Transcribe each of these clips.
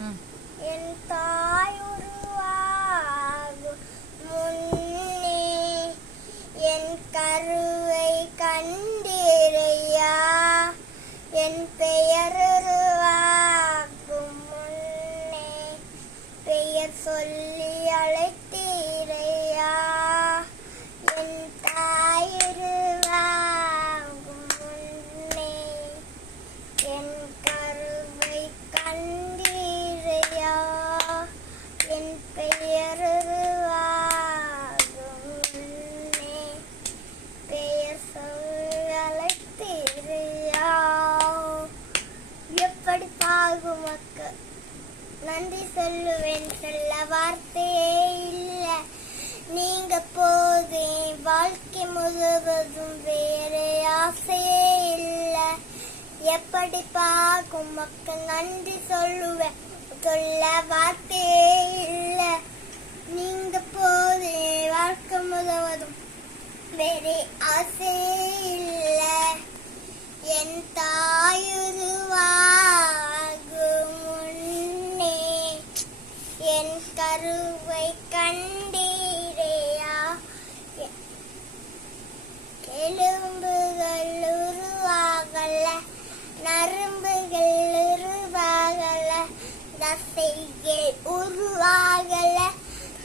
என் தாய் உருவாகும் முன்னே என் கருவை கண்டீரையா, என் பெயர் உருவாகும் முன்னே பெயர் சொல்லி அழைத்தீரையா, என் தாய் உருவாகும் முன்னே என் கருவை கண்டீரையா, என் பெயர் உருவாகும் முன்னே பெயர் சொல்லி அழைத்தீரையா. எப்படி பாகும் மக்கள் நன்றி சொல்லுவேன், சொல்ல வார்த்தையே இல்ல. நீங்க போது வாழ்க்கை முழுவதும் வேறு ஆசையே இல்ல. எப்படி பாகும் மக்கள் நன்றி சொல்லுவேன், சொல்ல வார்த்தையே இல்ல. நீங்க போது வாழ்க்கை முழுவதும் வேறு ஆசையே இல்ல. என் தாயுருவாகும் முன்னே என் கருவை கண்டீரையா, எலும்புகள் உருவாகல, நரம்புகள் உருவாகல, தசைகள் உருவாகல,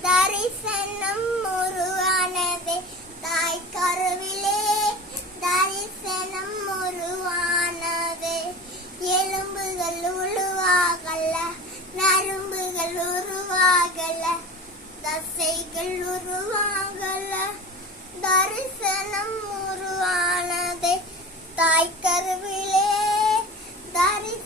தரிசனம் உருவானதே தாய் கருவிலே, தரிசனம் உருவானதே. எலும்புகள் உருவாகல, நரம்புகள் உருவாகல, தசைகள் உருவாகல, தரிசனம் உருவானதே தாய் கருவிலே, தரிசனம்